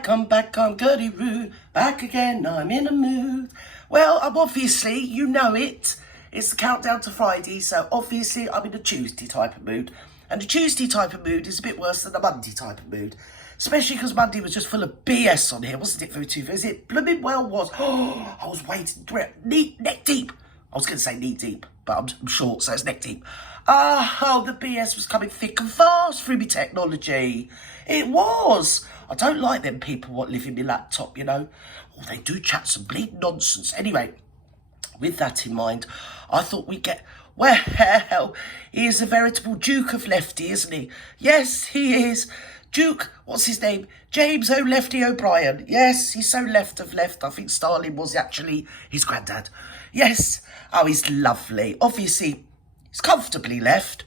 Come back, I'm Gertie Rude, back again, I'm in a mood. Well, I'm obviously, you know it, it's the countdown to Friday, so obviously I'm in a Tuesday type of mood. And a Tuesday type of mood is a bit worse than a Monday type of mood. Especially because Monday was just full of BS on here, wasn't it, for Tuesday? It blooming well was. Oh, I was waiting, neck deep. I was going to say knee deep, but I'm short, so it's neck deep. The BS was coming thick and fast through me technology. It was. I don't like them people what live in my laptop, you know. Oh, they do chat some bleeding nonsense. Anyway, with that in mind, I thought we'd get... Well, he is a veritable Duke of Lefty, isn't he? Yes, he is. Duke, what's his name? James O'Lefty O'Brien. Yes, he's so left of left. I think Stalin was actually his granddad. Yes. Oh, he's lovely. Obviously, he's comfortably left.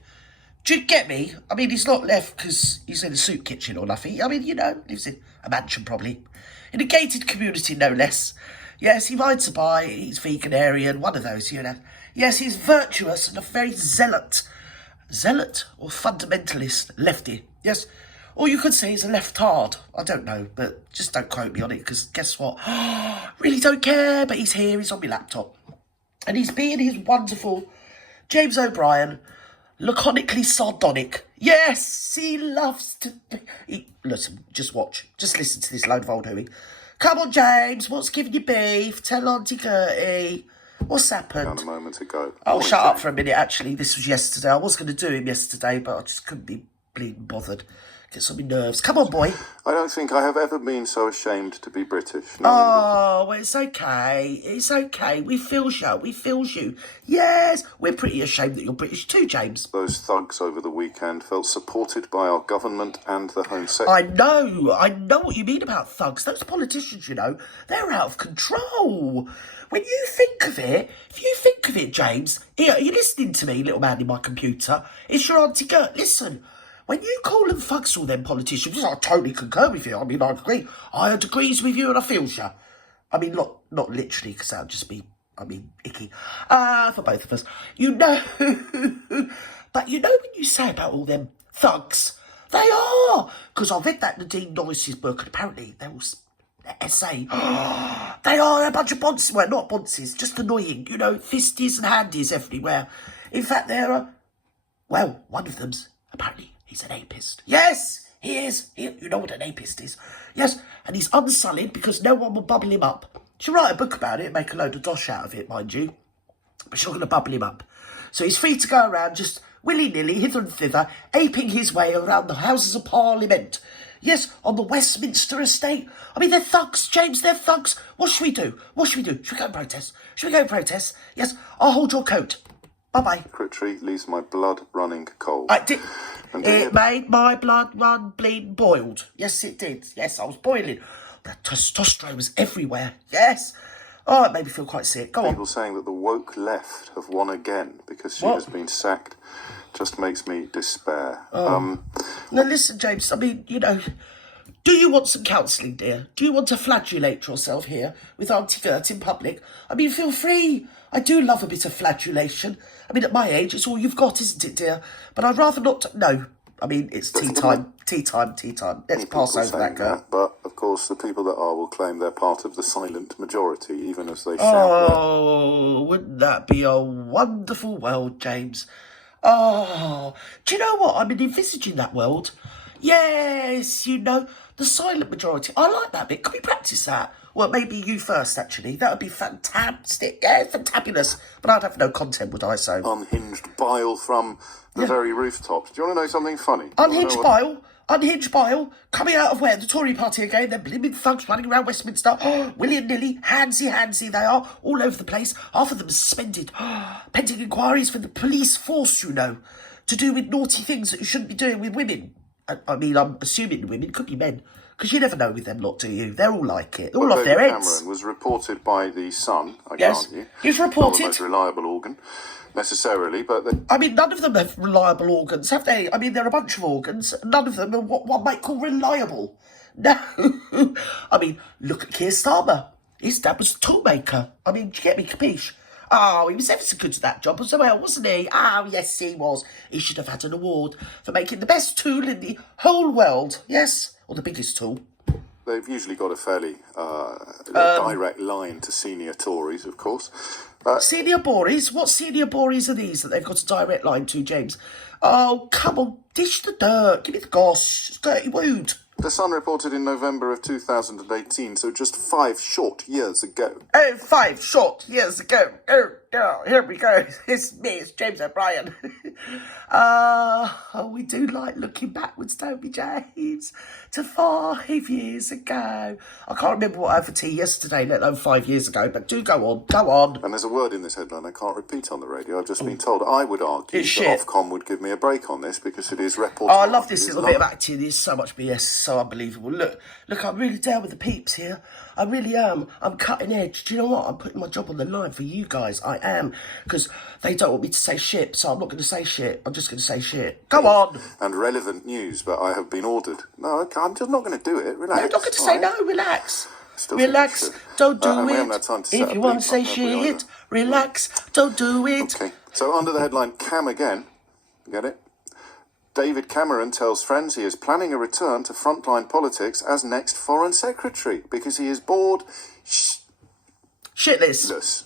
Do you get me? I mean, he's not left because he's in a soup kitchen or nothing. I mean, you know, lives in a mansion probably. In a gated community, no less. Yes, he rides a bike, he's veganarian, one of those, you know. Yes, he's virtuous and a very zealot or fundamentalist lefty. Yes, or you could say he's a leftard. I don't know, but just don't quote me on it because guess what? Really don't care, but he's here, he's on my laptop. And he's being his wonderful James O'Brien, laconically sardonic. Yes, he loves to... Listen, just watch. Just listen to this load of old hooey. Come on, James, what's giving you beef? Tell Auntie Gertie. What's happened? A moment ago. Oh, shut up for a minute, actually. This was yesterday. I was going to do him yesterday, but I just couldn't be bleeding bothered. Gets on my nerves. Come on, boy. I don't think I have ever been so ashamed to be British. No, well, it's okay. It's okay. We feels you. We feels you. Yes, we're pretty ashamed that you're British too, James. Those thugs over the weekend felt supported by our government and the Home Secretary. I know what you mean about thugs. Those politicians, you know, they're out of control. When you think of it, if you think of it, James, here, are you listening to me, little man in my computer? It's your Auntie Gert. Listen. When you call them thugs, all them politicians, I totally concur with you. I mean, I agree. I agrees with you and I feels you. I mean, not literally, because that would just be, icky. For both of us. You know, but you know when you say about all them thugs, they are. Because I read that in the Dean Norris's book, and apparently they all... essay. They are a bunch of bonces. Well, not bonces, just annoying. You know, fisties and handies everywhere. In fact, there are... Well, one of them's apparently... He's an apist. Yes, he is. You know what an apist is. Yes, and he's unsullied because no one will bubble him up. She'll write a book about it and make a load of dosh out of it, mind you. But she's not going to bubble him up. So he's free to go around just willy-nilly, hither and thither, aping his way around the Houses of Parliament. Yes, on the Westminster estate. I mean, they're thugs, James, they're thugs. What should we do? What should we do? Should we go and protest? Should we go and protest? Yes, I'll hold your coat. Bye-bye. Secretary leaves my blood running cold. It made my blood run bleed boiled. Yes, it did. Yes, I was boiling. The testosterone was everywhere. Yes. Oh, it made me feel quite sick. Go on. People saying that the woke left have won again because she has been sacked just makes me despair. Now, listen, James, I mean, you know, do you want some counselling, dear? Do you want to flagellate yourself here with Auntie Gert in public? I mean, feel free. I do love a bit of flagellation. I mean, at my age, it's all you've got, isn't it, dear? But I'd rather not... No, I mean, it's tea time. Tea time. Let's pass over that, girl. But, of course, the people that are will claim they're part of the silent majority, even as they shout. Oh, wouldn't that be a wonderful world, James? Oh, do you know what? I'm envisaging that world. Yes, you know, the silent majority. I like that bit. Can we practice that? Well, maybe you first, actually. That would be fantastic. Yeah, fantabulous. But I'd have no content, would I, so? Unhinged bile from the very rooftops. Do you want to know something funny? Unhinged bile, coming out of where? The Tory party again. They're blimmin' thugs running around Westminster. Willy-nilly, handsy, they are, all over the place. Half of them suspended. Pending inquiries for the police force, you know, to do with naughty things that you shouldn't be doing with women. I mean, I'm assuming women, could be men. Because you never know with them lot, do you? They're all like it. They're all off their heads. Cameron was reported by The Sun, I grant you. He's reported. Not the most reliable organ, necessarily, but... I mean, none of them have reliable organs, have they? I mean, there are a bunch of organs. None of them are what one might call reliable. No. I mean, look at Keir Starmer. His dad was a toolmaker. I mean, do you get me, capiche? Oh, he was ever so good at that job as well, wasn't he? Oh, yes, he was. He should have had an award for making the best tool in the whole world. Yes, or the biggest tool. they've usually got a fairly direct line to senior Tories, of course. Senior Bories? What senior Bories are these that they've got a direct line to, James? Oh, come on, dish the dirt, give me the goss, it's dirty wood. The Sun reported in November of 2018, so just 5 short years ago. Oh, 5 short years ago. Oh, here we go. It's me, it's James O'Brien. We do like looking backwards, don't we, James? To 5 years ago. I can't remember what I had for tea yesterday, let alone 5 years ago, but do go on. And there's a word in this headline I can't repeat on the radio. I've just been told. I would argue that Ofcom would give me a break on this because it is reputable. Oh, I love this little bit of acting. There's so much BS, so unbelievable. Look, I'm really down with the peeps here. I really am. I'm cutting edge. Do you know what? I'm putting my job on the line for you guys. I am. Because they don't want me to say shit, so I'm not going to say shit. I'm just going to say shit. Go on. And relevant news, but I have been ordered. No, okay, I'm just not going to do it. Relax. No, you're not going to say no. Relax. Relax. Don't do it. If you want to say shit, relax. Don't do it. Okay. So under the headline, Cam again. Get it? David Cameron tells friends he is planning a return to frontline politics as next Foreign Secretary because he is bored shitless.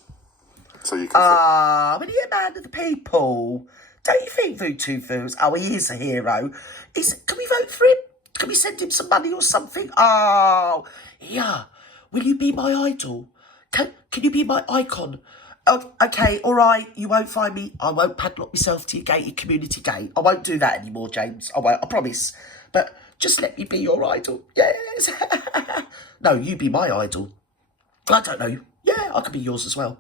So you can but he's a man of the people. Don't you think, Vootoo? Oh, he is a hero. Can we vote for him? Can we send him some money or something? Oh, yeah. Will you be my idol? Can you be my icon? Oh, okay, all right, you won't find me. I won't padlock myself to your gated community gate. I won't do that anymore, James. I won't, I promise. But just let me be your idol. Yes. No, you be my idol. I don't know. Yeah, I could be yours as well.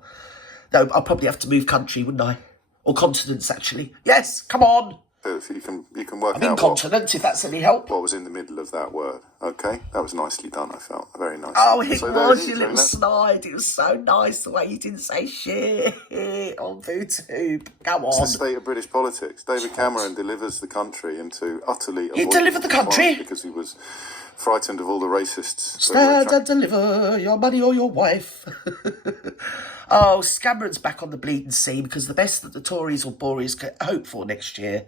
No, I'll probably have to move country, wouldn't I? Or continents, actually. Yes, come on. If you can work I'm out incontinent, if that's any help. what was in the middle of that word. Okay, that was nicely done, I felt. Very nice. Oh, it was, you little snide. It was so nice the way you didn't say shit on YouTube. Go on. It's the state of British politics. David Cameron delivers the country into utterly... He delivered the country? Because he was frightened of all the racists. Stand and deliver your money or your wife. Oh, Cameron's back on the bleeding scene because the best that the Tories or Bories can hope for next year.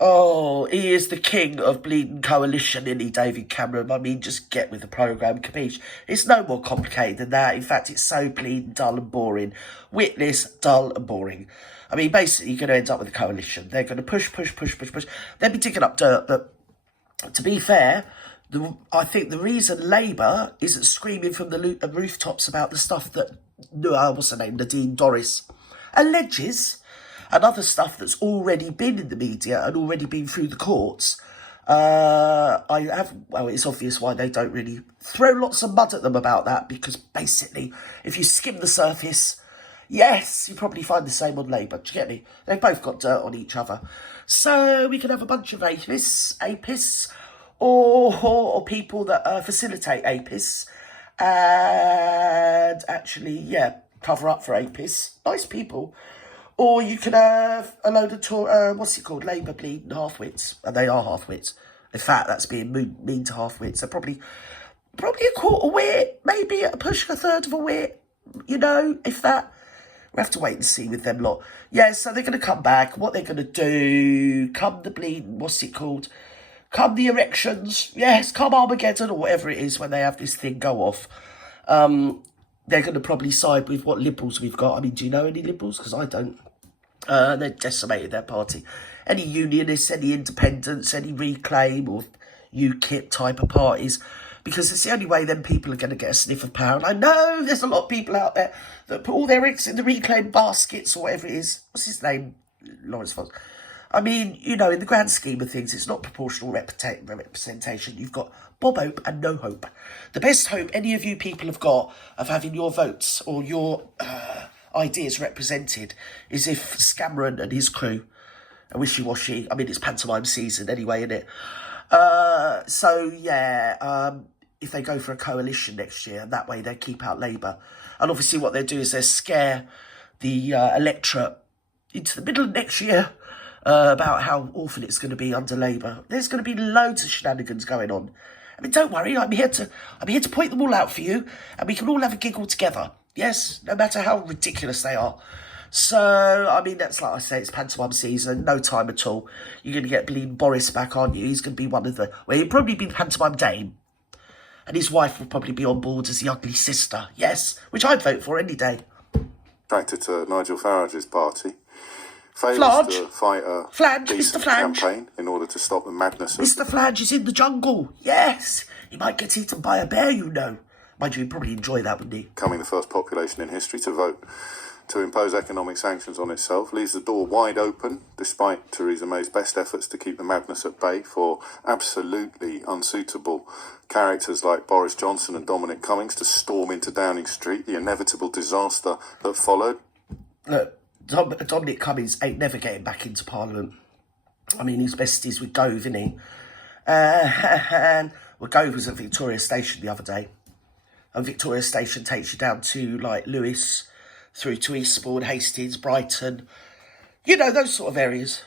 Oh, he is the king of bleeding coalition, isn't he, David Cameron? I mean, just get with the programme, capiche? It's no more complicated than that. In fact, it's so bleeding dull and boring. Witness, dull and boring. I mean, basically, you're going to end up with a coalition. They're going to push. They'll be digging up dirt, but to be fair... I think the reason Labour isn't screaming from the rooftops about the stuff that, what's her name, Nadine Dorries, alleges, and other stuff that's already been in the media and already been through the courts, it's obvious why they don't really throw lots of mud at them about that, because basically, if you skim the surface, yes, you probably find the same on Labour. Do you get me? They've both got dirt on each other. So we can have a bunch of apists, or people that facilitate apists and actually, cover up for apists. Nice people. Or you can have a load of Labour bleeding half-wits. And they are half-wits. In fact, that's being mean to half-wits. They're probably a quarter wit, maybe at a push a third of a wit, if that. We have to wait and see with them lot. Yeah, so they're going to come back. What they're going to do, come the bleeding, come the erections, yes, come Armageddon or whatever it is when they have this thing go off. They're going to probably side with what Liberals we've got. I mean, do you know any Liberals? Because I don't. They've decimated their party. Any Unionists, any Independents, any Reclaim or UKIP type of parties. Because it's the only way then people are going to get a sniff of power. And I know there's a lot of people out there that put all their eggs in the Reclaim baskets or whatever it is. What's his name? Lawrence Fox. I mean, in the grand scheme of things, it's not proportional representation. You've got Bob Hope and no hope. The best hope any of you people have got of having your votes or your ideas represented is if Cameron and his crew are wishy-washy. I mean, it's pantomime season anyway, isn't it? If they go for a coalition next year, that way they keep out Labour. And obviously what they do is they scare the electorate into the middle of next year about how awful it's going to be under Labour. There's going to be loads of shenanigans going on. I mean, don't worry, I'm here to point them all out for you, and we can all have a giggle together. Yes, no matter how ridiculous they are. So, I mean, that's like I say, it's pantomime season, no time at all. You're going to get bleeding Boris back, aren't you? He's going to be one of the... Well, he'll probably be the pantomime Dame. And his wife will probably be on board as the ugly sister. Yes, which I'd vote for any day. Attracted to Nigel Farage's party. Fails Flange. to fight a Flange, decent Mr. Flange. campaign in order to stop the madness of Mr. Flange is in the jungle. Yes. He might get eaten by a bear, you know. Mind you, he'd probably enjoy that, wouldn't he? becoming the first population in history to vote to impose economic sanctions on itself, leaves the door wide open, despite Theresa May's best efforts to keep the madness at bay, for absolutely unsuitable characters like Boris Johnson and Dominic Cummings to storm into Downing Street, the inevitable disaster that followed. Look, Dominic Cummings ain't never getting back into Parliament. I mean, his besties with Gove, isn't he? Well, Gove was at Victoria Station the other day. And Victoria Station takes you down to, like, Lewis, through to Eastbourne, Hastings, Brighton. You know, those sort of areas.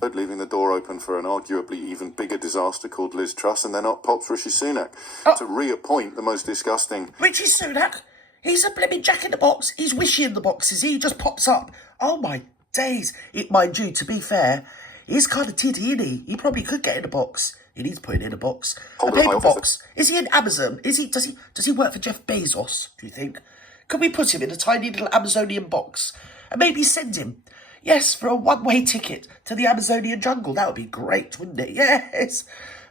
Leaving the door open for an arguably even bigger disaster called Liz Truss, and then up pops Rishi Sunak to reappoint the most disgusting... Rishi Sunak? He's a blimmin' jack in the box. He's wishy in the box, is he? He just pops up. Oh, my days. Mind you, to be fair, he's kind of tiddy, isn't he? He probably could get in a box. He needs putting in a box. A paper box. Is he in Amazon? Does he work for Jeff Bezos, do you think? Could we put him in a tiny little Amazonian box and maybe send him, yes, for a one-way ticket to the Amazonian jungle? That would be great, wouldn't it? Yes.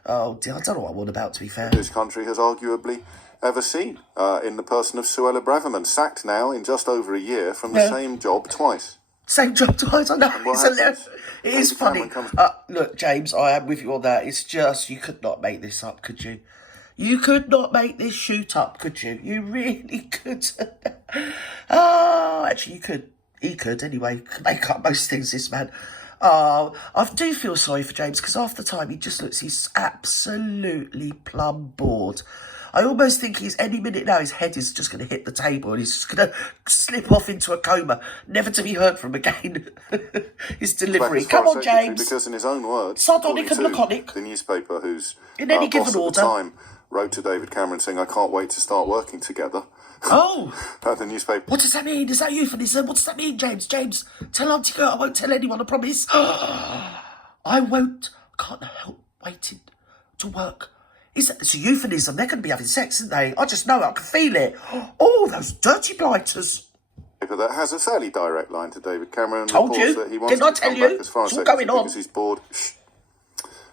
Oh, dear, I don't know what I'm on about, to be fair. This country has arguably ever seen, in the person of Suella Braverman, sacked now in just over a year from the same job twice. Same job twice, I know. It is funny. Look, James, I am with you on that. It's just, you could not make this up, could you? You could not make this shoot up, could you? You really could. Oh, actually, you could. He could, anyway. Could make up most things, this man. Oh, I do feel sorry for James, because half the time he just looks, he's absolutely plumb bored. I almost think he's, any minute now, his head is just going to hit the table and he's just going to slip off into a coma, never to be heard from again. His delivery. Come on, James. Because in his own words, sardonic and laconic, the newspaper whose in any boss given at order the time wrote to David Cameron saying, "I can't wait to start working together." Oh. The newspaper. What does that mean? Is that euphemism? What does that mean, James? James, tell Auntie Girl I won't tell anyone, I promise. I won't. I can't help waiting to work. It's a euphemism. They're going to be having sex, aren't they? I just know it. I can feel it. Oh, those dirty blighters. That has a fairly direct line to David Cameron. Told you. That he wants Didn't I to tell come you? back as far as It's all going on. because he's bored.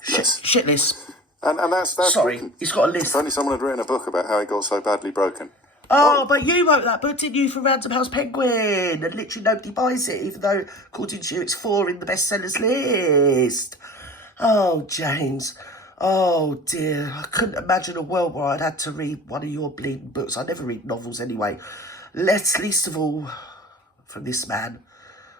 Shitless. And that's Sorry, he's got a list. If only someone had written a book about how he got so badly broken. Oh, but you wrote that book, didn't you, for Random House Penguin? And literally nobody buys it, even though, according to you, it's 4 in the bestsellers list. Oh, James. Oh, dear. I couldn't imagine a world where I'd had to read one of your bleeding books. I never read novels anyway. Least of all from this man.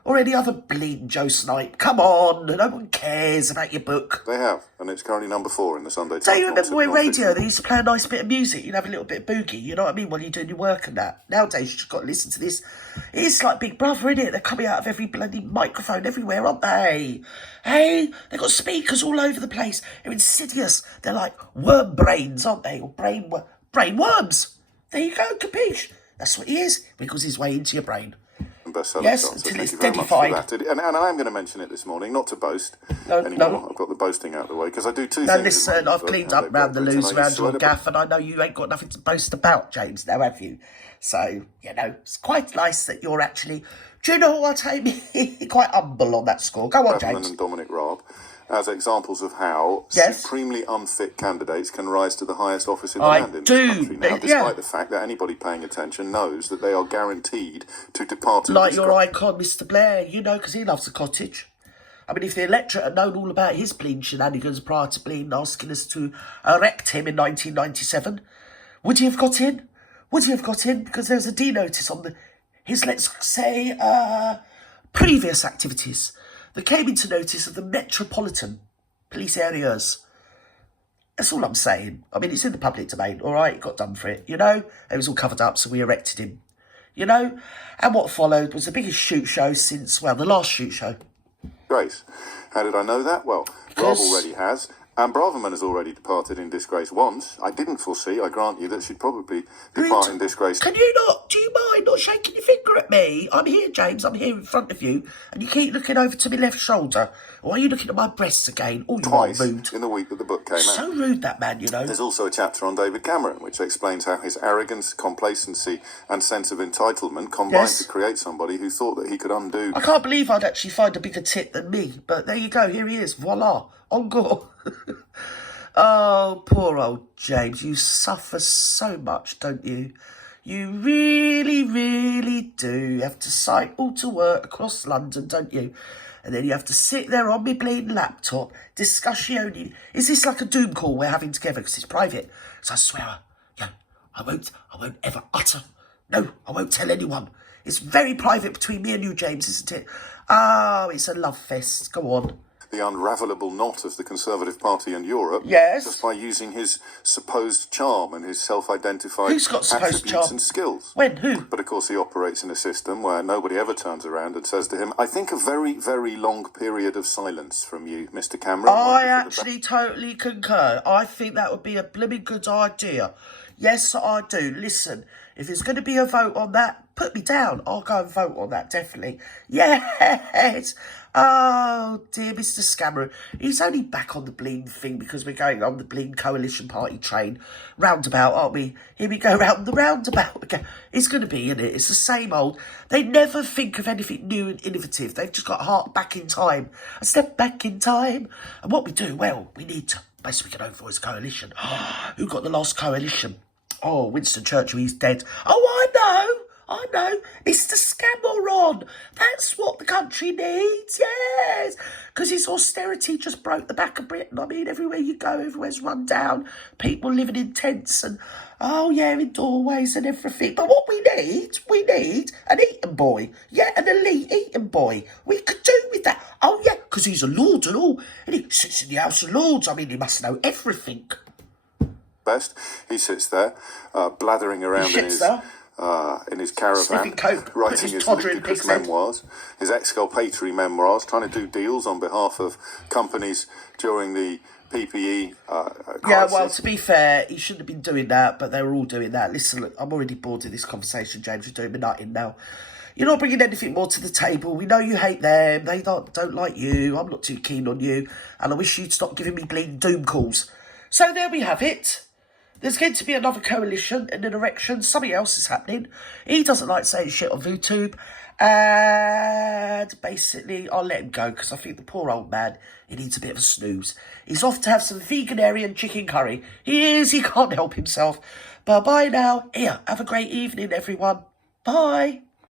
Or any other bleeding Joe Snipe. Come on, no one cares about your book. They have, and it's currently number 4 in the Sunday Times. Do you remember when radio, they used to play a nice bit of music, you'd have a little bit of boogie, you know what I mean, while you're doing your work and that. Nowadays, you just got to listen to this. It's like Big Brother, innit? They're coming out of every bloody microphone everywhere, aren't they? Hey, they've got speakers all over the place. They're insidious. They're like worm brains, aren't they? Or brain worms. There you go, capiche. That's what he is. Wiggles his way into your brain. Bestseller. Yes, So until thank it's you very much for dedified. that. And I am going to mention it this morning, not to boast anymore. No. I've got the boasting out of the way, because I do two Now things. listen, I've cleaned up round the loose around your gaff, and I know you ain't got nothing to boast about, James, now have you? So, you know, it's quite nice that you're actually, do you know what I mean? Quite humble on that score. Go on, James. And Dominic Raab as examples of how supremely unfit candidates can rise to the highest office in the land in this country now, despite the fact that anybody paying attention knows that they are guaranteed to depart. Like your icon, Mr. Blair, you know, because he loves the cottage. I mean, if the electorate had known all about his bleeding shenanigans prior to bleeding asking us to erect him in 1997, would he have got in? Would he have got in? Because there was a D notice on his, let's say, previous activities that came into notice of the metropolitan police areas. That's all I'm saying. I mean, it's in the public domain, all right? It got done for it, you know? It was all covered up, so we erected him, you know? And what followed was the biggest shoot show since, well, the last shoot show. Grace, how did I know that? Well, Rob already has. And Braverman has already departed in disgrace once. I didn't foresee, I grant you, that she'd probably depart in disgrace. Can you not, do you mind not shaking your finger at me? I'm here, James, I'm here in front of you, and you keep looking over to my left shoulder. Why are you looking at my breasts again? Oh, you are Twice rude. in the week that the book came out. So rude, that man, you know. There's also a chapter on David Cameron, which explains how his arrogance, complacency and sense of entitlement combined to create somebody who thought that he could undo... I can't believe I'd actually find a bigger tit than me, but there you go, here he is, voila, encore. Oh, poor old James, you suffer so much, don't you? You really, really do. You have to cycle to work across London, don't you? And then you have to sit there on my bleeding laptop, discuss your own... Is this like a Doom call we're having together? Because it's private. So I swear, I won't ever utter. No, I won't tell anyone. It's very private between me and you, James, isn't it? Oh, it's a love fest. Go on. The unravelable knot of the Conservative Party in Europe, just by using his supposed charm and his self-identified attributes and skills. When? Who? But of course he operates in a system where nobody ever turns around and says to him, I think a very, very long period of silence from you, Mr. Cameron. I actually totally concur. I think that would be a blooming good idea. Yes, I do. Listen, if there's going to be a vote on that, put me down. I'll go and vote on that, definitely. Yes. Oh, dear Mr. Scammer. He's only back on the bleeding thing because we're going on the bleeding coalition party train. Roundabout, aren't we? Here we go round the roundabout again. It's going to be, isn't it? It's the same old. They never think of anything new and innovative. They've just got a heart back in time. A step back in time. And what we do, well, we need to... Best we can hope for is coalition. Who got the last coalition? Oh, Winston Churchill, he's dead. Oh, I know. It's the Scameron. That's what the country needs, yes. Because his austerity just broke the back of Britain. I mean, everywhere you go, everywhere's run down. People living in tents and, in doorways and everything. But what we need an Eton boy. Yeah, an elite Eton boy. We could do with that. Oh, yeah, because he's a lord and all. And he sits in the House of Lords. I mean, he must know everything. Best. He sits there, blathering around in his caravan, writing his ludicrous memoirs, his exculpatory memoirs, trying to do deals on behalf of companies during the PPE crisis. Yeah, well, to be fair, he shouldn't have been doing that, but they were all doing that. Listen, look, I'm already bored of this conversation, James. You're doing me nutting now. You're not bringing anything more to the table. We know you hate them. They don't like you. I'm not too keen on you. And I wish you'd stop giving me bleeding doom calls. So there we have it. There's going to be another coalition and an erection. Something else is happening. He doesn't like saying shit on YouTube. And basically, I'll let him go because I think the poor old man, he needs a bit of a snooze. He's off to have some veganarian chicken curry. He can't help himself. Bye-bye now. Here, have a great evening, everyone. Bye.